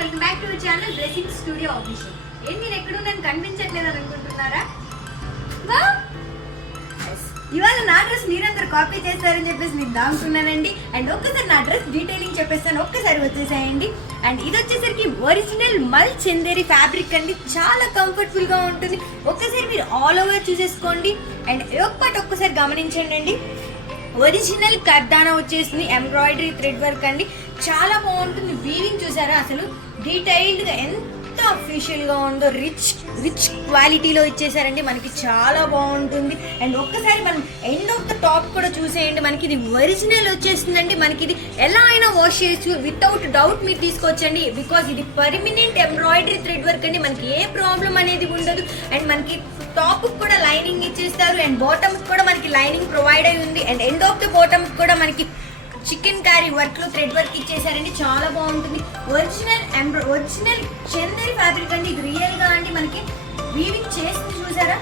Welcome back to our channel dressing studio official. ఏంటి నేను ఎక్కడున్నాను కనిపించట్లేదు అని అనుకుంటున్నారా? ఇవాళ నా డ్రెస్ మీరందరూ కాపీ చేస్తారని చెప్పేసి నేను దాంకున్నానండి. అండ్ ఒక్కసారి నా డ్రెస్ డీటెయిలింగ్ చెప్పేస్తాను, ఒక్కసారి వచ్చేసాయండి. అండ్ ఇది వచ్చేసరికి ఒరిజినల్ మల్ చందేరి ఫ్యాబ్రిక్ అండి, చాలా కంఫర్టబుల్ గా ఉంటుంది. ఒక్కసారి మీరు ఆల్ ఓవర్ చూసేసుకోండి. అండ్ ఒక్కసారి గమనించండి అండి, ఒరిజినల్ కర్దానా వచ్చేసింది, ఎంబ్రాయిడరీ థ్రెడ్ వర్క్ అండి, చాలా బాగుంటుంది. వీవింగ్ చూసారా అసలు డీటెయిల్డ్ గా ఎంత అఫీషియల్ గా ఉందో, రిచ్ క్వాలిటీలో ఇచ్చేసారండి, మనకి చాలా బాగుంటుంది. అండ్ ఒక్కసారి మనం ఎండ్ ఆఫ్ ద టాప్ కూడా చూసేయండి, మనకి ఇది ఒరిజినల్ వచ్చేస్తుందండి. మనకి ఇది ఎలా అయినా వాష్ చేయొచ్చు, వితౌట్ డౌట్ మీరు తీసుకోవచ్చండి. బికాస్ ఇది పర్మనెంట్ ఎంబ్రాయిడరీ థ్రెడ్ వర్క్ అండి, మనకి ఏ ప్రాబ్లం అనేది ఉండదు. అండ్ మనకి టాప్ కూడా లైనింగ్ ఇచ్చేస్తారు, అండ్ బాటమ్ కూడా మనకి లైనింగ్ ప్రొవైడ్ అయి ఉంది. And end of the bottom కూడా మనకి చికెన్ కర్రీ వర్క్ లో థ్రెడ్ వర్క్ ఇచ్చేసారండి, చాలా బాగుంటుంది. ఒరిజినల్ చందేరి ఫ్యాబ్రిక్ అండి, ఇది రియల్ గా అండి మనకి వీవింగ్ చేసింది చూసారా,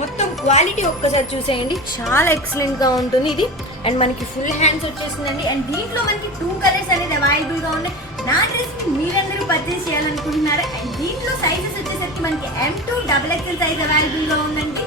మొత్తం క్వాలిటీ ఒక్కసారి చూసేయండి, చాలా ఎక్సలెంట్ గా ఉంటుంది ఇది. అండ్ మనకి ఫుల్ హ్యాండ్స్ వచ్చేసిందండి. అండ్ దీంట్లో మనకి 2 కలర్స్ అనేది అవైలబుల్ గా ఉన్నాయి. నా డ్రెస్ ని మీరందరూ పర్చేస్ చేయాలనుకుంటున్నారా? అండ్ దీంట్లో సైజెస్ వచ్చేసరికి మనకి M2 XXL సైజ్ అవైలబుల్ గా ఉందండి.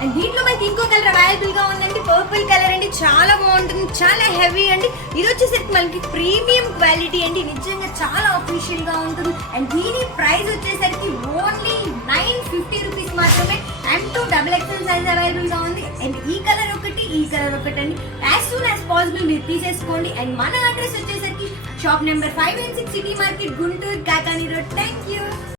అండ్ దీంట్లో మనకి ఇంకో కలర్ అవైలబుల్ గా ఉందండి, పర్పుల్ కలర్ అండి, చాలా బాగుంటుంది, చాలా హెవీ అండి. ఇది వచ్చేసరికి మనకి ప్రీమియం క్వాలిటీ అండి, నిజంగా చాలా అఫీషియల్ గా ఉంటుంది. అండ్ దీని ప్రైస్ వచ్చేసరికి ఓన్లీ 950 రూపీస్ మాత్రమే. M2 XXL సైజ్ అవైలబుల్ గా ఉంది. అండ్ ఈ కలర్ ఒకటి అండి, యాజ్ సూన్ యాజ్ పాసిబుల్ మీరు తీసేసుకోండి. అండ్ మన అడ్రస్ వచ్చేసరికి shop number 5 and 6 city market, Guntur, Kakani road. Thank you.